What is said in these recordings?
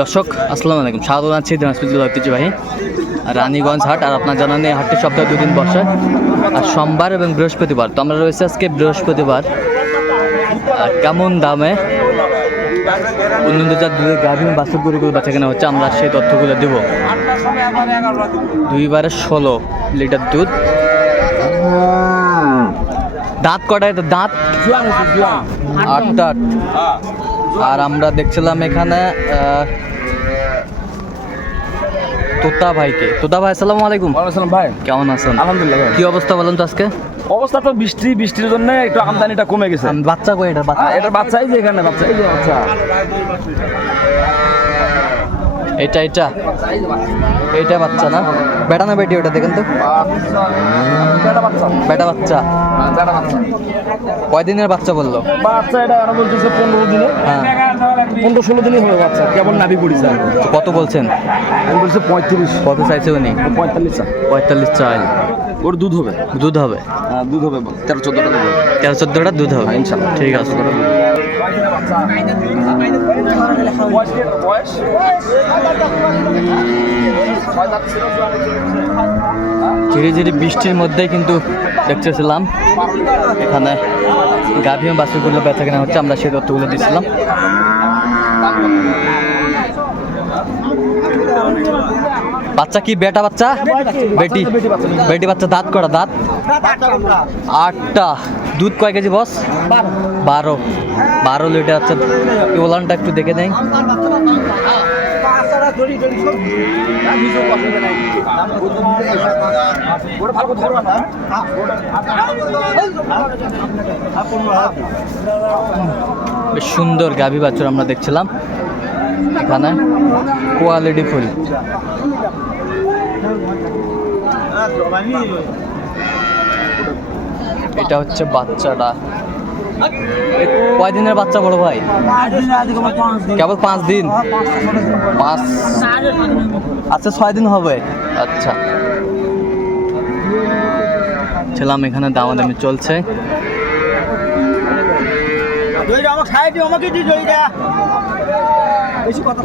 দর্শক, আসসালামু আলাইকুম। স্বাগত জানাচ্ছি দিনাজপুর ঐতিহ্যবাহী রানীগঞ্জ হাট আর আপনার জানান এই হাটটি সপ্তাহে দুদিন বসে। আর সোমবার এবং বৃহস্পতিবার, তো আমরা রয়েছে আজকে বৃহস্পতিবার। আর কেমন দামে উন্নত জাত দুধের গাভীন বাছুর গরুগুলো বেচা কেনা হচ্ছে, আমরা সেই তথ্যগুলো দেব। দুইবারে ষোলো লিটার দুধ। দাঁত কটায় তো দাঁত? আট আট আর আমরা দেখছিলাম এখানে তোতা ভাইকে। তোতা ভাই আসসালামু আলাইকুম। ওয়ালাইকুম ভাই। কেমন আছেন? আলহামদুলিল্লাহ কি অবস্থা বলেন তো আজকে? অবস্থা তো বৃষ্টি বৃষ্টির জন্য একটু আমদানিটা কমে গেছে। বাচ্চা কই এটা? বাচ্চা? এটা বাচ্চাই যে এখানে বাচ্চা এই যে বাচ্চা। এটা এটা। এটা বাচ্চা না? বেটা না বেটি ওটা দেখেন তো? বেটা বাচ্চা। কয়দিনের বাচ্চা বলল? বাচ্চা এটা আরও বলতেছে পনেরো দিনে। হ্যাঁ। পনেরো ষোলো দিনই হবে বাচ্চা কেবল নাভি পড়িছে কত বলছেন? আমি বলছি পঁয়ত্রিশ। কত চাইছে উনি? পঁয়তাল্লিশ চা। পঁয়তাল্লিশ চাই। ওর দুধ হবে। দুধ হবে? হ্যাঁ, দুধ হবে তেরো চোদ্দটা দুধ তেরো চোদ্দোটা দুধ হবে? হ্যাঁ, ইনশাল্লাহ। ঠিক আছে। ঝিরি ঝিরি বৃষ্টির মধ্যে কিন্তু দেখতেছিলাম। এখানে গাভী এবং বাছুরগুলো বেচা কেনা হচ্ছে, আমরা সেই তথ্যগুলো দিচ্ছিলাম বাচ্চা কি? বেটা বাচ্চা? বেটি। বেটি বাচ্চা দাঁত করা দাঁত? আটটা। দুধ কয় কেজি বস? বারো। বারো। লিটার আচ্ছা ওলানটা একটু দেখে নেই বেশ সুন্দর গাভী বাছুর আমরা দেখছিলাম। এখানে কোয়ালিটি ফুল। এটা হচ্ছে বাচ্চাটা। কয়দিনের বাচ্চা বড় ভাই? কেবল পাঁচ দিন? পাঁচ আচ্ছা ছয় দিন হবে। আচ্ছা। ছিলাম এখানে, দামাদামি চলছে।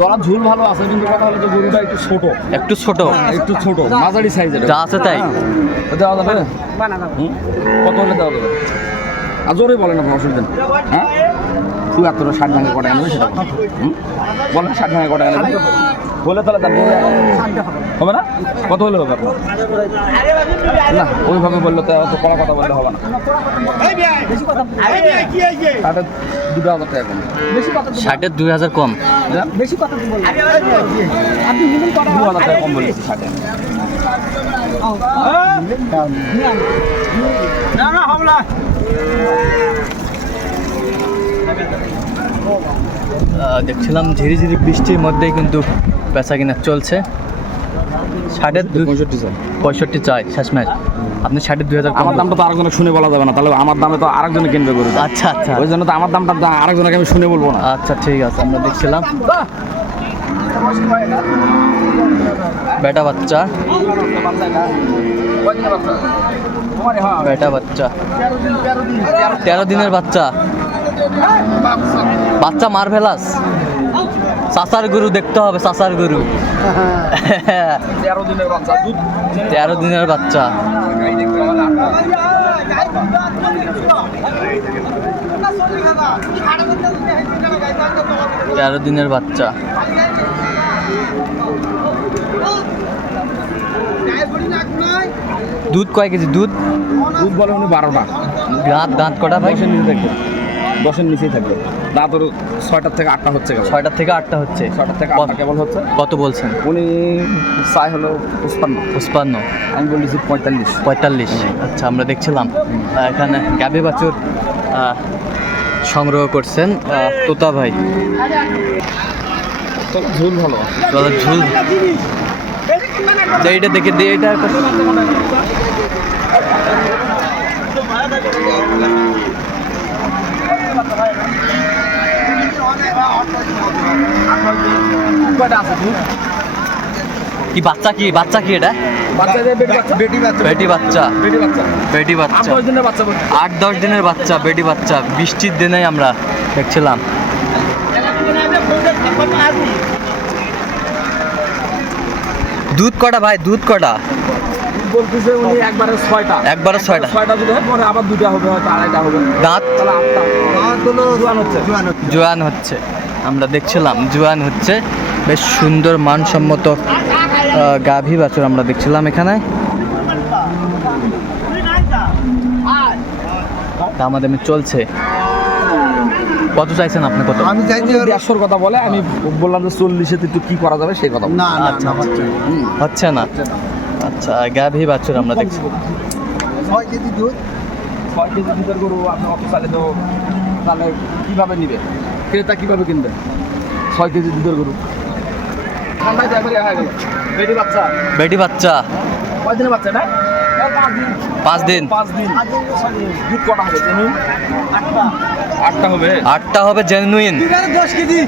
গলার ঝুল ভালো আছে কিন্তু কথা হলো যে একটু ছোট। একটু ছোট। একটু ছোট মাঝারি সাইজের যা আছে তাই। দেওয়া যাবে? কত হলে দেওয়া যাবে? আর জোরে বলেন আপনার অসুবিধা হ্যাঁ? চুয়াত্তর ষাট ভাঙে কটা নেবে সেটা বলেন। ষাট ভাঙে কটা নেবে বলে তাহলে দাম হবে না? কত হলে হবে আপনার না ওইভাবে বললে তো অত কড়া কথা বললে হবে না। তাহলে দুটো হাজার টাকা কম। ষাটের দুই হাজার কম। বুঝলেন? দু হাজার টাকা কম বলেছি ষাটে। আহ, দেখছিলাম ঝিরি ঝিরি বৃষ্টির মধ্যেই কিন্তু বেচা কিনা চলছে। দুই পঁয়ষট্টি চাই। পঁয়ষট্টি চাই শেষ ম্যাচ আপনি ষাটের দুই হাজার আমার দামটা তো আরেকজনে শুনে বলা যাবে না তাহলে আমার দামে তো আরেকজনে কিনবে গরু। আচ্ছা আচ্ছা। ওই জন্য তো আমার দামটা আরেকজনকে আমি শুনে বলব না। আচ্ছা ঠিক আছে আমরা দেখছিলাম। বেটা বাচ্চা। বেটা বাচ্চা। তেরো দিনের বাচ্চা। বাচ্চা মার্ভেলাস। সাসার গুরু দেখতে হবে সাসার গুরু। তেরো দিনের বাচ্চা। তেরো দিনের বাচ্চা। দুধ কয় কেজি? দুধ? দুধ বলে উনি বারোটা। দাঁত দাঁত কটা ভাই? থাকবে দশের নিচেই থাকবে। ওর ছয়টার থেকে আটটা হচ্ছে ছয়টার থেকে আটটা হচ্ছে। ছয়টার থেকে আটটা কেবল হচ্ছে? কত বলছেন? উনি চাই হলো পুষ্পান্ন পুষ্পান্ন আমি বলেছি পঁয়তাল্লিশ। পঁয়তাল্লিশ। আচ্ছা আমরা দেখছিলাম এখানে গাভী বাছুর সংগ্রহ করছেন তোতা ভাই। তো ঝুল ভালো। ঝুল। এইটা দেখে দিয়ে এটা কয়টা আছে দুধ কি বাচ্চা কি? বাচ্চা কি এটা? বেটি বাচ্চা। বেটি বাচ্চা। বেটি বাচ্চা। বেটি বাচ্চা। বেটি আট দশ দিনের বাচ্চা বলছি। আট দশ দিনের বাচ্চা বেটি বাচ্চা। বৃষ্টির দিনেই আমরা দেখছিলাম। দুধ কটা ভাই? দুধ কটা? বলতেছে উনি একবারে ছয়টা। একবারে ছয়টা। ছয়টা যদি পরে আবার দুটা হবে হয়তো আড়াইটা হবে। দাঁত? তাহলে আটটা। জোয়ান হচ্ছে। জোয়ান হচ্ছে। আমরা দেখছিলাম জোয়ান হচ্ছে। বেশ সুন্দর মানসম্মত গাভী বাছুর আমরা দেখছিলাম এখানে। দামাদামি চলছে। কত চাইছেন আপনি? কত? আমি চাইছি দেড়শোর কথা বলে আমি বললাম যে চল্লিশে একটু কি করা যাবে সেই কথা। না না আচ্ছা, না। হচ্ছে না। আচ্ছা গাভী বাছুর আমরা দেখছি। ছয় কেজি দুধ। ছয় কেজি দুধের গরু আপনি অত চালে তো তাহলে কীভাবে নিবে? ক্রেতা কীভাবে কিনবে? ছয় কেজি দুধের গরু। ঠান্ডায় হয়ে গেল। বেটি বাচ্চা? বেটি বাচ্চা। কয় দিনের বাচ্চা না পাঁচ দিন। পাঁচ দিন। দুধ কটা হবে? জেনুইন? আটটা। হবে? আটটা হবে জেনুইন। দশ কেজি।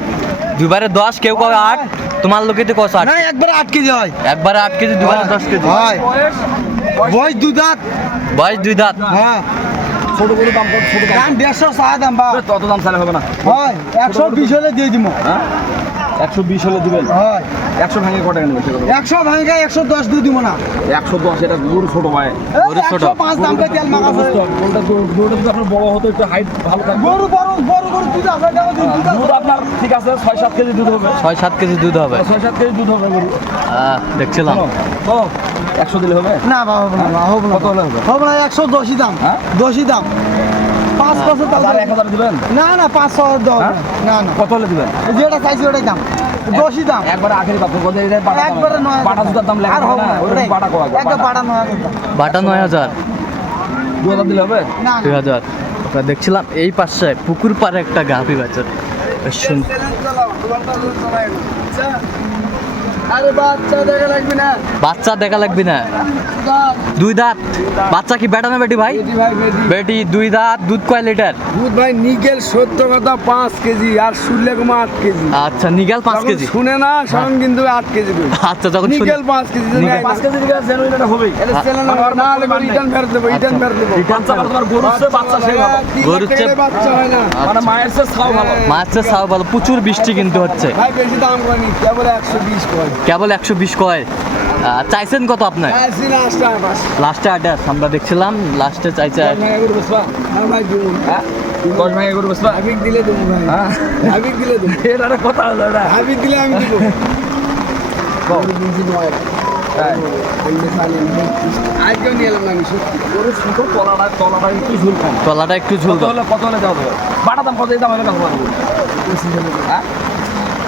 দুবারে দশ কেউ কবে আট? তোমার লোকে তো কত আট? না একবারে আট কেজি হয়। একবারে আট কেজি দুবারে দশ কেজি। হয়। বয়স? বয়স? দু দাঁত। বয়স দুই দাঁত। হ্যাঁ। ছোট দাম কত? ছোট দাম? দাম দেড়শো চা দাম বা তত দাম চালে হবে না। হয়। একশো বিশ হলে দিয়ে দিব হ্যাঁ? একশো বিশ হলে দিবেন? হয়। একশো ভাঙে কটা নেবে একশো ভাঙে একশো দশ দিয়ে দিব না। একশো দশ এটা গরু ছোট ভাই। গরু ছোট। পাঁচ দাম পে তেল মাখা। গরুটা গরুটা যদি আপনার বড় হতো একটু হাইট ভালো থাকবে গরু বড় বড় গরু দুধ দেবো দুধ দুধ আপনার ঠিক আছে ছয় সাত কেজি দুধ হবে। ছয় সাত কেজি দুধ হবে। ছয় সাত কেজি দুধ হবে গরু। দেখছিলাম। ও একশো দিলে হবে? না বা হবে না বা হবে না। কত হলে হবে? হবে না একশো দশই দাম। হ্যাঁ? দশই দাম। পাঁচ বছর তাহলে এক হাজার দিবেন? না না পাঁচশো দেওয়া হ্যাঁ? না না। কত হলে দিবেন? যেটা চাইছি ওটাই দাম। দশই দাম। একবার আখের কাপড় এটা একবারে নয় বাটা জুতার দাম লেখা হবে না বাটা কয় একটা বাটা। নয় হাজার বাটা নয় হাজার। দু হাজার দিলে হবে? দুই হাজার। আমরা দেখছিলাম এই পাশে পুকুর পাড়ে একটা গাভি বেশ সুন্দর আরে বাচ্চা দেখা লাগবে না। বাচ্চা দেখা লাগবে না। দুই দাঁত। বাচ্চা কি বেটা না বেটি ভাই? বেটি দুই দাঁত দুধ কয় লিটার? দুধ ভাই নিকেল সত্য কথা পাঁচ কেজি আর শুনলে কমা আট কেজি। আচ্ছা নিগাল পাঁচ কেজি? শুনে না সঙ্গ কিন্তু আট কেজি আচ্ছা যখন নিকেল পাঁচ কেজি যদি নিকেল নেয় পাঁচ কেজি দিলে জেনুইন এটা হবেই। এটা সেলে না না হলে রিটার্ন ফেরত দেবো রিটার্ন ফেরত দেবো। বাচ্চা ভালো তোমার গরু হচ্ছে বাচ্চা সেই ভালো। গরুর চেয়ে- বাচ্চা হয় না। মানে মায়ের চেয়ে ছাও ভালো। মাছের সাও ভালো। প্রচুর বৃষ্টি কিন্তু হচ্ছে। ভাই বেশি দাম কেবল একশো বিশ করে কেবল একশো বিশ কয় চাইছেন কত আপনার লাস্ট আঠাশ। আমরা দেখছিলাম লাস্টে চাইছে তলাটা একটু ঝুল কত হলে যাবে? বাটা দাম কত দাম হলে কত পারব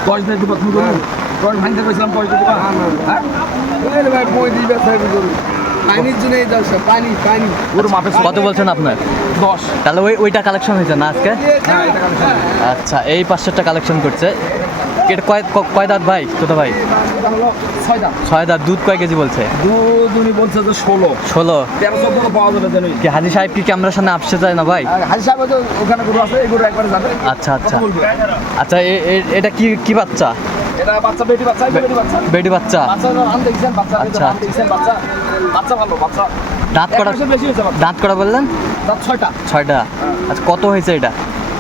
দশ তুমি গরু দশ ভাঙতে কইছিলাম দশ দিয়ে হ্যাঁ? ভাই পঁয়ত্রিশ ব্যবসা গরু পানির জন্য দশ পানি পানি। গরু মাপে কত বলছেন আপনার? দশ। তাহলে ওই ওইটা কালেকশন হয়েছে না আজকে? হ্যাঁ এটা কালেকশন আচ্ছা এই পাঁচশোটা কালেকশন করছে। এটা কয় কয় দাঁত ভাই কোথা ভাই? ছয় দাঁত। দুধ কয় কেজি বলছে? দুধ উনি বলছে যে ষোলো। ষোলো। তেরো চোদ্দ পাওয়া যাবে জানি কি হাজি সাহেব কি ক্যামেরার সামনে আসতে চায় না ভাই? হাজি সাহেব ওখানে গরু আছে এই গরু একবারে যাবে। আচ্ছা আচ্ছা। আচ্ছা এটা কি কি বাচ্চা? এটা বাচ্চা বেটি বাচ্চা বেটি বাচ্চা। বেটি বাচ্চা। বাচ্চা রান দেখছেন বাচ্চা আচ্ছা। রান দেখছেন বাচ্চা। বাচ্চা ভালো বাচ্চা। দাঁত কটা বেশি হয়েছে দাঁত কটা বললেন? দাঁত ছয়টা। ছয়টা। আচ্ছা কত হয়েছে এটা?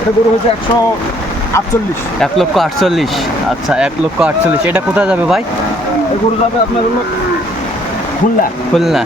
এটা গরু হয়েছে একশো আটচল্লিশ। এক লক্ষ আটচল্লিশ। আচ্ছা এক লক্ষ আটচল্লিশ। এটা কোথায় যাবে ভাই? গরু যাবে আপনার হলো খুলনা? খুলনা।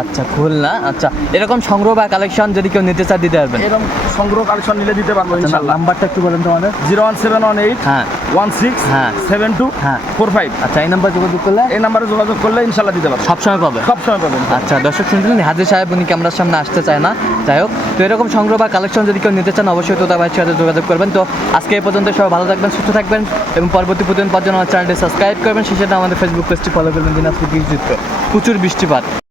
আচ্ছা খুলনা। আচ্ছা এরকম সংগ্রহ বা কালেকশন যদি কেউ নিতে চায় দিতে পারবেন? এরকম সংগ্রহ কালেকশন নিলে দিতে পারব আচ্ছা, ইনশাল্লাহ নাম্বারটা একটু বলেন তো আমাদের। Zero one seven one eight হ্যাঁ। ওয়ান সিক্স হ্যাঁ। সেভেন টু হ্যাঁ। Four five. আচ্ছা এই নাম্বার যোগাযোগ করলে? এই নাম্বারে যোগাযোগ করলে ইনশাল্লাহ দিতে পারব। সবসময় পাবে সবসময় পাবেন আচ্ছা দর্শক শুনছিলেন হাজির সাহেব উনি ক্যামেরার সামনে আসতে চায় না। যাই হোক তো এরকম সংগ্রহ বা কালেকশন যদি কেউ নিতে চান অবশ্যই তোতা ভাইয়ের সাথে যোগাযোগ করবেন। তো আজকে এই পর্যন্ত সবাই ভালো থাকবেন সুস্থ থাকবেন এবং পরবর্তী প্রতিদিন পর্যন্ত আমার চ্যানেলটি সাবস্ক্রাইব করবেন। সেই সাথে আমাদের ফেসবুক পেজটি ফলো করবেন দিনাজপুর প্রচুর বৃষ্টিপাত।